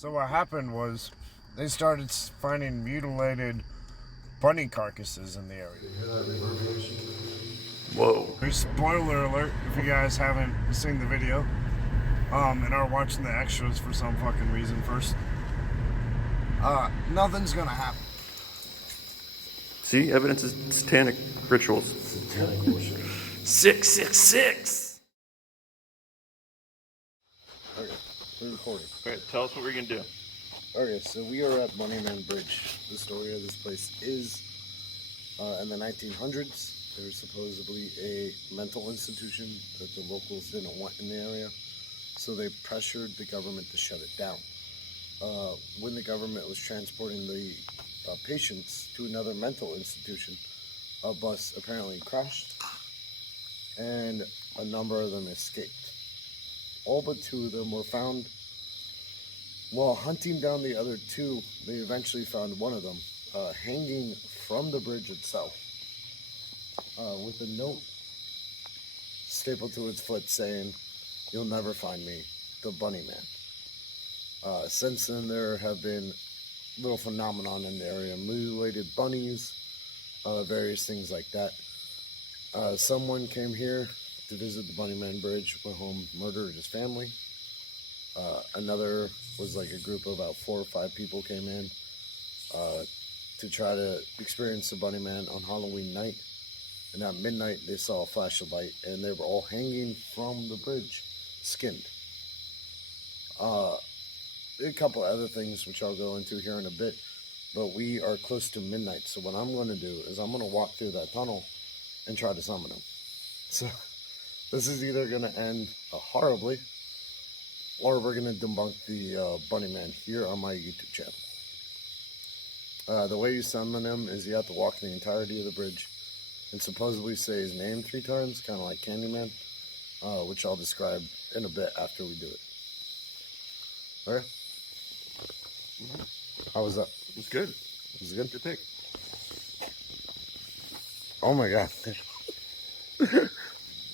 So what happened was they started finding mutilated bunny carcasses in the area. Whoa. Spoiler alert if you guys haven't seen the video and are watching the extras for some fucking reason first. Nothing's gonna happen. See, evidence of satanic rituals. Satanic worship. 666! Okay, we're recording. Alright, tell us what we're gonna do. Okay, so we are at Bunnyman Bridge. The story of this place is in the 1900s, there was supposedly a mental institution that the locals didn't want in the area, so they pressured the government to shut it down. When the government was transporting the patients to another mental institution, a bus apparently crashed, and a number of them escaped. All but two of them were found. While hunting down the other two, they eventually found one of them hanging from the bridge itself with a note stapled to its foot saying, "You'll never find me, the Bunny Man." Since then, there have been little phenomenon in the area, mutilated bunnies, various things like that. Someone came here to visit the Bunnyman Bridge, went home, murdered his family. Another was like a group of about 4 or 5 people came in to try to experience the Bunnyman on Halloween night. And at midnight, they saw a flash of light, and they were all hanging from the bridge, skinned. A couple other things which I'll go into here in a bit, but we are close to midnight, so what I'm going to do is I'm going to walk through that tunnel and try to summon him. So this is either going to end horribly, or we're going to debunk the Bunnyman here on my YouTube channel. The way you summon him is you have to walk the entirety of the bridge and supposedly say his name 3 times, kind of like Candyman, which I'll describe in a bit after we do it. Okay? How was that? It's good. Was it good? Good pick. Oh my god.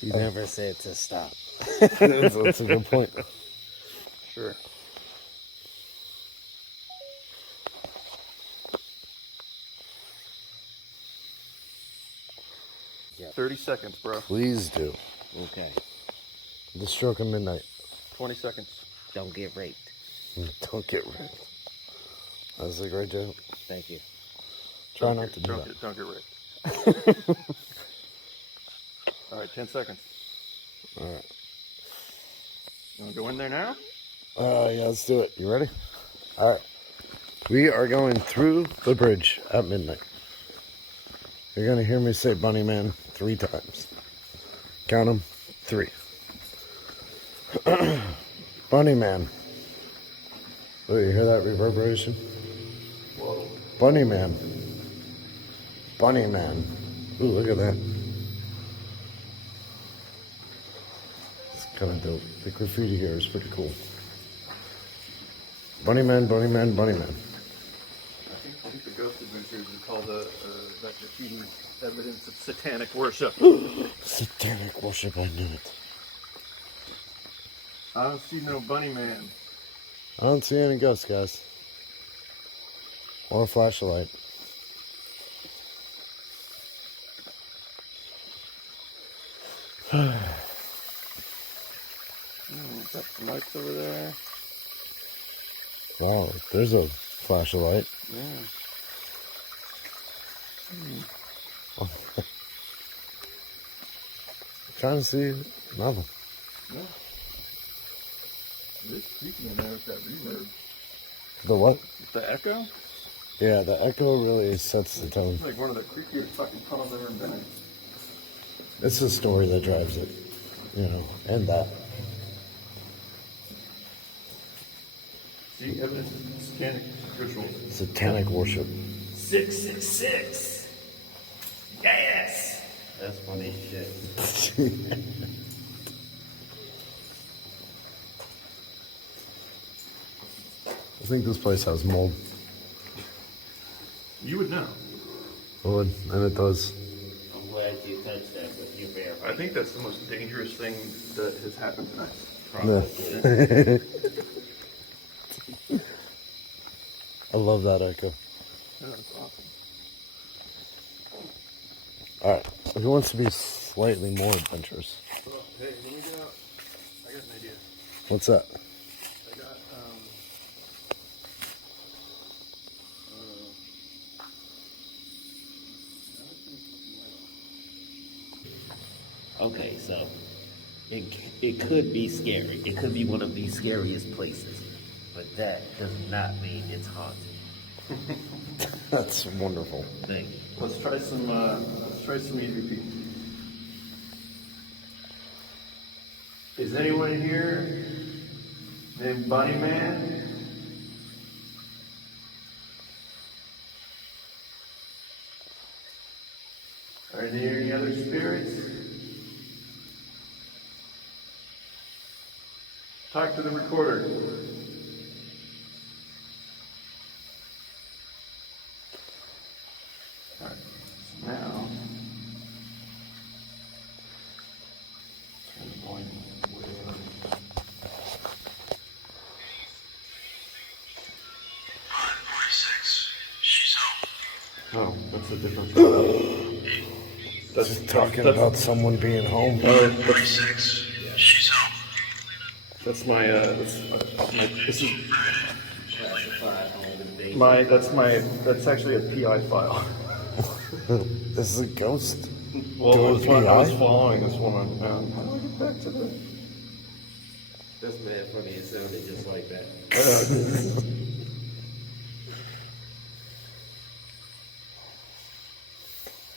You never said to stop. That's a good point. Sure. Yeah. 30 seconds, bro. Please do. Okay. The stroke of midnight. 20 seconds. Don't get raped. Don't get raped. That's a great joke. Thank you. Try not to do that. Don't get raped. Alright, 10 seconds. Alright. You want to go in there now? Yeah, let's do it. You ready? Alright. We are going through the bridge at midnight. You're going to hear me say Bunnyman 3 times. Count them. 3. Bunnyman. Oh, you hear that reverberation? Whoa. Bunnyman. Bunnyman. Ooh, look at that. It's kind of dope. The graffiti here is pretty cool. Bunnyman, Bunnyman, Bunnyman. I think the ghost adventures is called that graffiti evidence of satanic worship. Satanic worship, I knew it. I don't see no bunny man. I don't see any ghosts, guys. Or a flashlight. Got some lights over there. Wow, there's a flashlight. Yeah. Trying to see nothing. Yeah. It's creepy in there with that reverb. The what? The echo? Yeah, the echo really sets the tone. It's like one of the creepiest fucking tunnels I've ever been in. It's the story that drives it, you know, and that. See, evidence of satanic rituals. Satanic worship. 666. Yes. That's funny shit. I think this place has mold. You would know. It would, and it does. I'm glad you touched that with your bare I think that's the most dangerous thing that has happened tonight. probably. Yeah. I love that echo. Yeah, that's awesome. Alright, who wants to be slightly more adventurous? Well, hey, let me get out. I got an idea. What's that? I got, Okay, so it could be scary. It could be one of the scariest places, but that does not mean it's haunted. That's wonderful. Thank you. let's try some EVP. Is anyone here named Bunny Man? Are there any other spirits? Talk to the recorder. All right, so now, turn the volume way up. Oh, that's a different. Just talking about someone being home. That's my, this is that's actually a PI file. This is a ghost. Well, I was PI? following this woman. How do I get back to the? That's mad funny. It sounded just like that.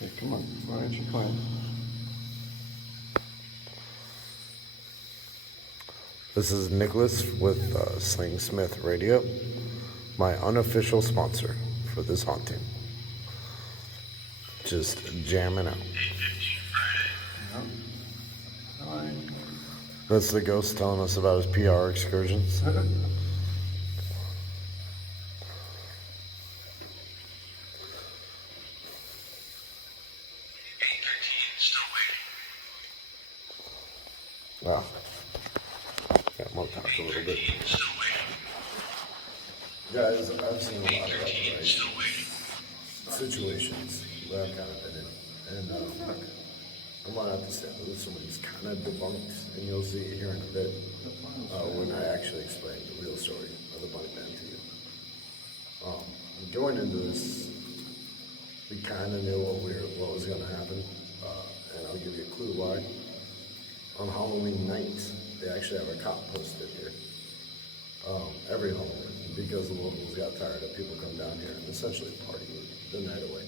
Hey, come on, why aren't you playing? This is Nicholas with Sling Smith Radio, my unofficial sponsor for this haunting. Just jamming out. Hi. That's the ghost telling us about his PR excursions. Wow. Yeah, I'm gonna talk a little bit. Guys, I've seen a lot of upright situations that I've kind of been in. And I'm gonna have to say that some of these kind of debunked, and you'll see it here in a bit when I actually explain the real story of the Bunny Man to you. Going into this, we kind of knew what was going to happen, and I'll give you a clue why. On Halloween night, they actually have a cop posted here every Halloween because the locals got tired of people come down here and essentially partying the night away.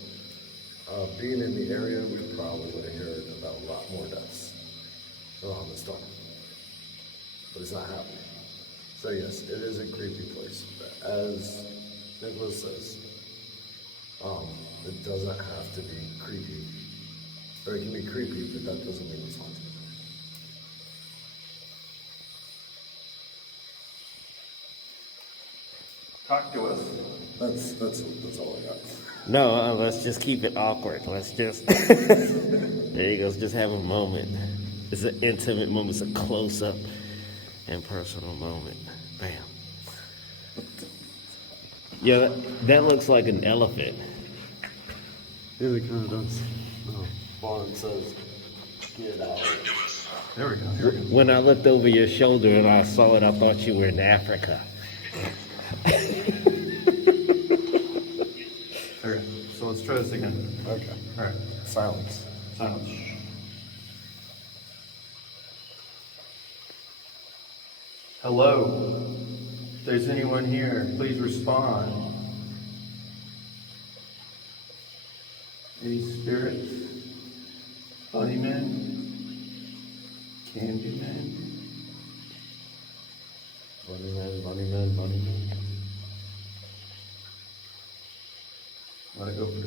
Being in the area, we probably would have heard about a lot more deaths around this time, but it's not happening. So yes, it is a creepy place, but as Nicholas says, it doesn't have to be creepy, or it can be creepy, but that doesn't mean it's haunted. Talk to us. That's all I got. No, let's just keep it awkward. Let's just. There you go. Let's just have a moment. It's an intimate moment. It's a close-up and personal moment. Bam. Yeah, that looks like an elephant. Yeah, it kind of does. Oh, Vaughn says, get out. There we go. Here we go. When I looked over your shoulder and I saw it, I thought you were in Africa. Okay, so let's try this again. Okay. All right. Silence. Silence. Hello. If there's anyone here, please respond. Any spirits? Bunny men? Candy men? Bunny man, bunny man, bunny man. Let it go for a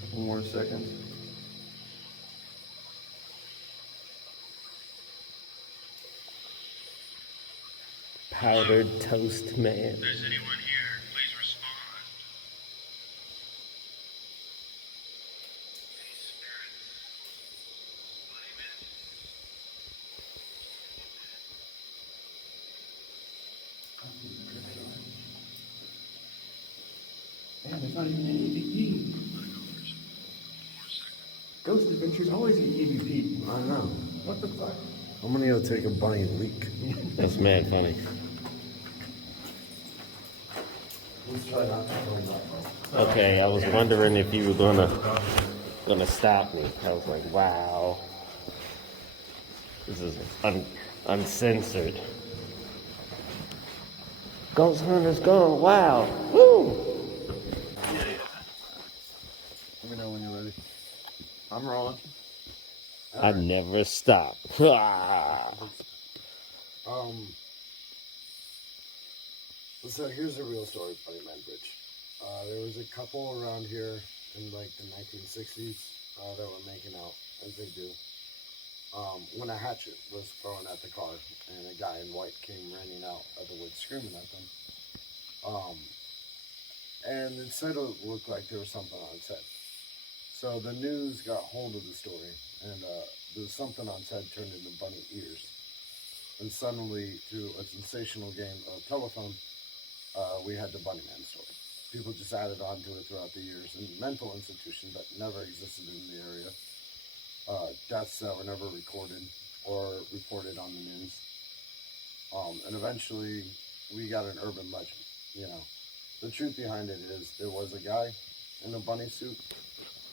couple more seconds. Powdered toast man. If there's anyone here, please respond. Any spirits? Bunny men? It's not even an EVP. Ghost Adventure's always an EVP. I know. What the fuck? I'm gonna go take a bunny leak. That's mad funny. Let's try not to film that. Okay, I was wondering if you were gonna stop me. I was like, wow, this is uncensored. Ghost Hunter's gone wild. Woo! Let me know when you're ready. I'm rolling. I never stop. So here's the real story of Bunny Man Bridge. There was a couple around here in like the 1960s that were making out, as they do, when a hatchet was thrown at the car and a guy in white came running out of the woods screaming at them. And it said it looked like there was something on its head. So the news got hold of the story, and there was something on its head turned into bunny ears. And suddenly, through a sensational game of telephone, we had the Bunny Man story. People just added on to it throughout the years, and mental institutions that never existed in the area, deaths that were never recorded or reported on the news, and eventually we got an urban legend. You know, the truth behind it is there was a guy in a bunny suit,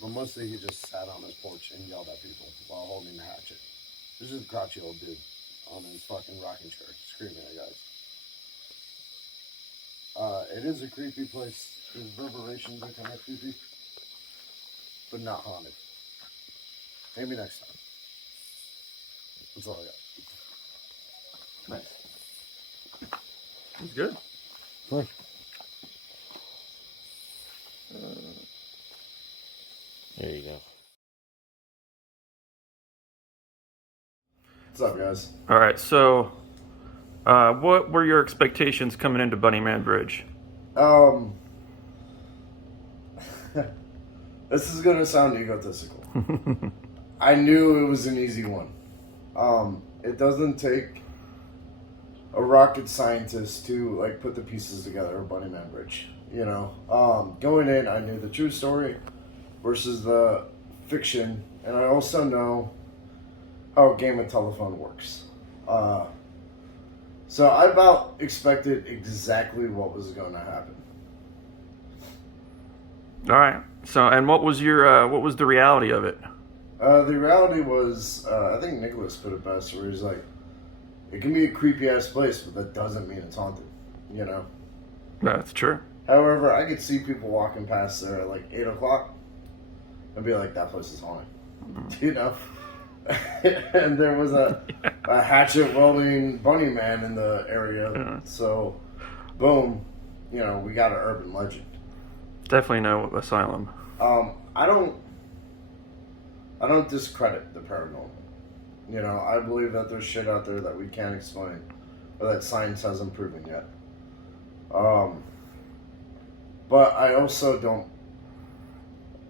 but mostly he just sat on his porch and yelled at people while holding the hatchet. This is a grouchy old dude on his fucking rocking chair screaming at guys. It is a creepy place. There's reverberations that kind of creepy, but not haunted. Maybe next time. That's all I got. Nice. It's good. Fine. There you go. What's up, guys? All right, so what were your expectations coming into Bunny Man Bridge? This is gonna sound egotistical. I knew it was an easy one. It doesn't take a rocket scientist to like put the pieces together of Bunny Man Bridge. You know, going in, I knew the true story versus the fiction, and I also know how a game of telephone works. So I about expected exactly what was going to happen. All right. So, and what was the reality of it? The reality was, I think Nicholas put it best, where he's like, it can be a creepy ass place, but that doesn't mean it's haunted, you know? That's true. However, I could see people walking past there at like 8 o'clock and be like, that place is haunted, you know? And there was a hatchet welding bunny man in the area, so boom, you know, we got an urban legend. Definitely no asylum. I don't discredit the paranormal. You know, I believe that there's shit out there that we can't explain or that science hasn't proven yet. But I also don't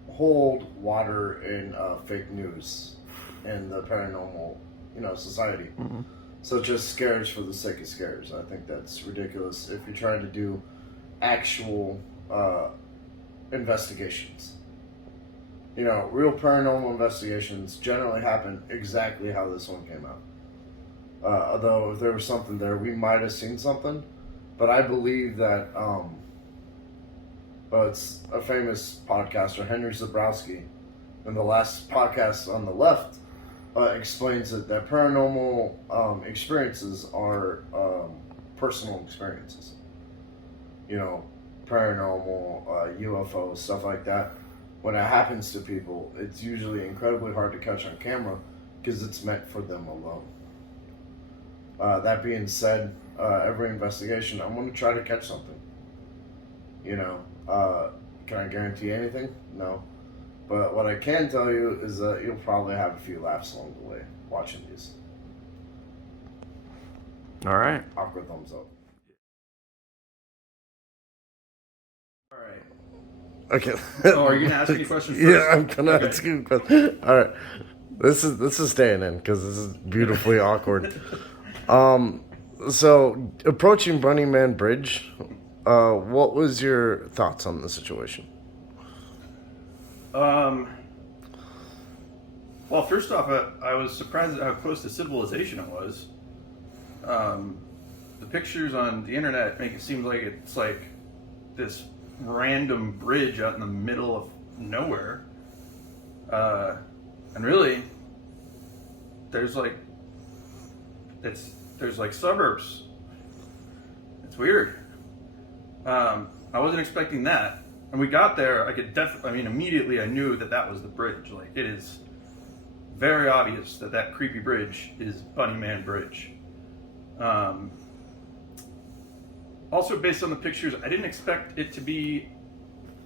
hold water in fake news in the paranormal, you know, society. Mm-hmm. So just scares for the sake of scares. I think that's ridiculous if you're trying to do actual investigations. You know, real paranormal investigations generally happen exactly how this one came out. Although if there was something there, we might have seen something. But I believe that, it's a famous podcaster, Henry Zabrowski, in the last podcast on the left, explains that paranormal experiences are personal experiences. You know, paranormal, UFO, stuff like that. When it happens to people, it's usually incredibly hard to catch on camera because it's meant for them alone. That being said, every investigation, I'm going to try to catch something. You know, can I guarantee anything? No. But what I can tell you is that you'll probably have a few laughs along the way watching these. All right. Awkward thumbs up. All right. Okay. Oh, are you gonna ask any questions first? Yeah, I'm gonna ask you a question. All right, this is staying in because this is beautifully awkward. So approaching Bunny Man Bridge, what was your thoughts on the situation? Well, first off, I was surprised at how close to civilization it was. The pictures on the internet make it seem like it's like this random bridge out in the middle of nowhere. And really, there's like suburbs. It's weird. I wasn't expecting that. And we got there, immediately I knew that was the bridge. Like, it is very obvious that creepy bridge is Bunny Man Bridge. Also, based on the pictures, I didn't expect it to be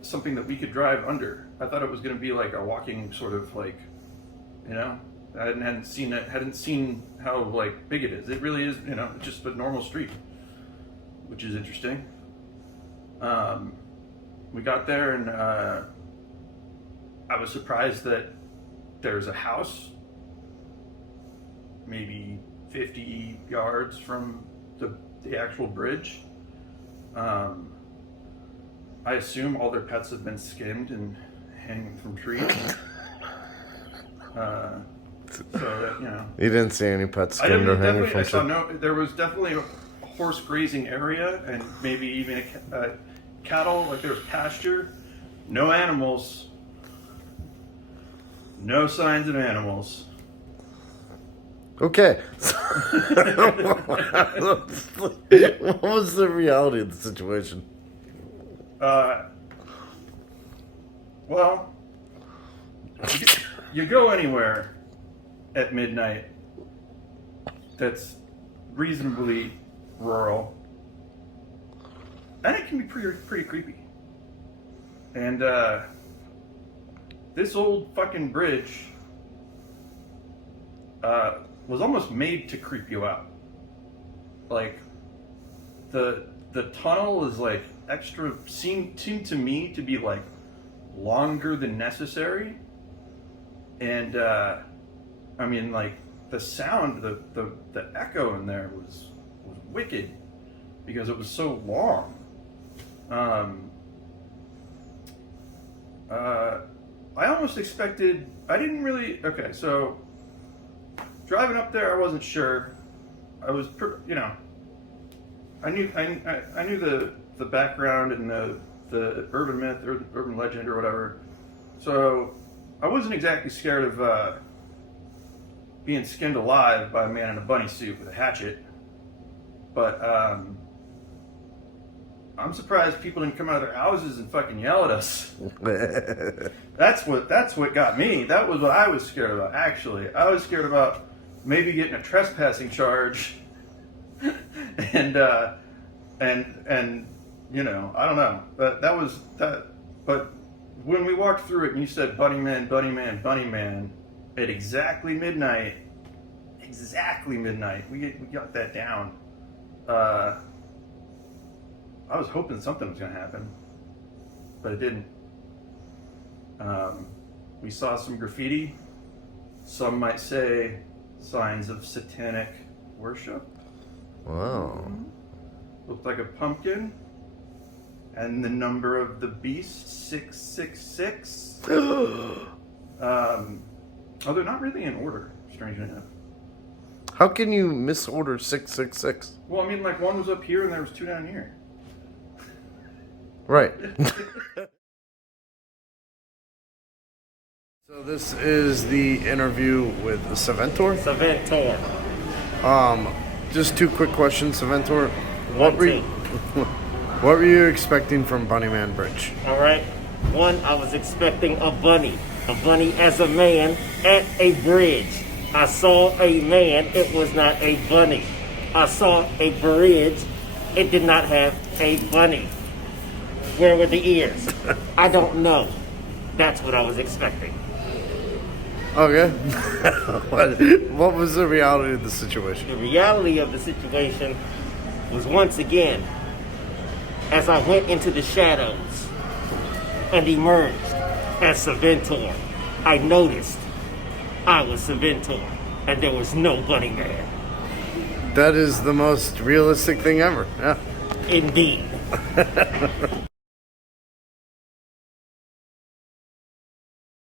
something that we could drive under. I thought it was going to be like a walking sort of like, you know, I hadn't seen how like big it is. It really is, you know, just a normal street, which is interesting. We got there and I was surprised that there's a house maybe 50 yards from the actual bridge. I assume all their pets have been skinned and hanging from trees. So that, you know. You didn't see any pets skinned or hanging from trees? There was definitely a horse grazing area and maybe even a cattle, like there was pasture. No animals. No signs of animals. Okay. What was the reality of the situation? Well, you go anywhere at midnight that's reasonably rural, and it can be pretty creepy. And this old fucking bridge was almost made to creep you out. Like the tunnel is like extra seemed to me to be like longer than necessary, and I mean, like the sound, the echo in there was wicked because it was so long. I almost expected. I didn't really. Okay, so driving up there, I wasn't sure. I was, you know, I knew the background and the urban myth or the urban legend or whatever. So I wasn't exactly scared of being skinned alive by a man in a bunny suit with a hatchet. But I'm surprised people didn't come out of their houses and fucking yell at us. That's what got me. That was what I was scared about, actually. I was scared about maybe getting a trespassing charge. and you know, I don't know. But that was that. But when we walked through it and you said Bunny Man, Bunny Man, Bunny Man at exactly midnight, we got that down. I was hoping something was going to happen, but it didn't. We saw some graffiti. Some might say signs of satanic worship. Wow. Looked like a pumpkin. And the number of the beast, 666. Oh, they're not really in order, strangely enough. How can you misorder 666? Well, I mean, like one was up here and there was two down here. Right. So this is the interview with SEVENTOR? SEVENTOR. Just two quick questions, SEVENTOR. What were you expecting from Bunny Man Bridge? All right. One, I was expecting a bunny as a man at a bridge. I saw a man, it was not a bunny. I saw a bridge, it did not have a bunny. Where were the ears? I don't know. That's what I was expecting. Okay. What was the reality of the situation? The reality of the situation was, once again, as I went into the shadows and emerged as SEVENTOR, I noticed I was SEVENTOR and there was no Bunny Man. That is the most realistic thing ever. Yeah. Indeed.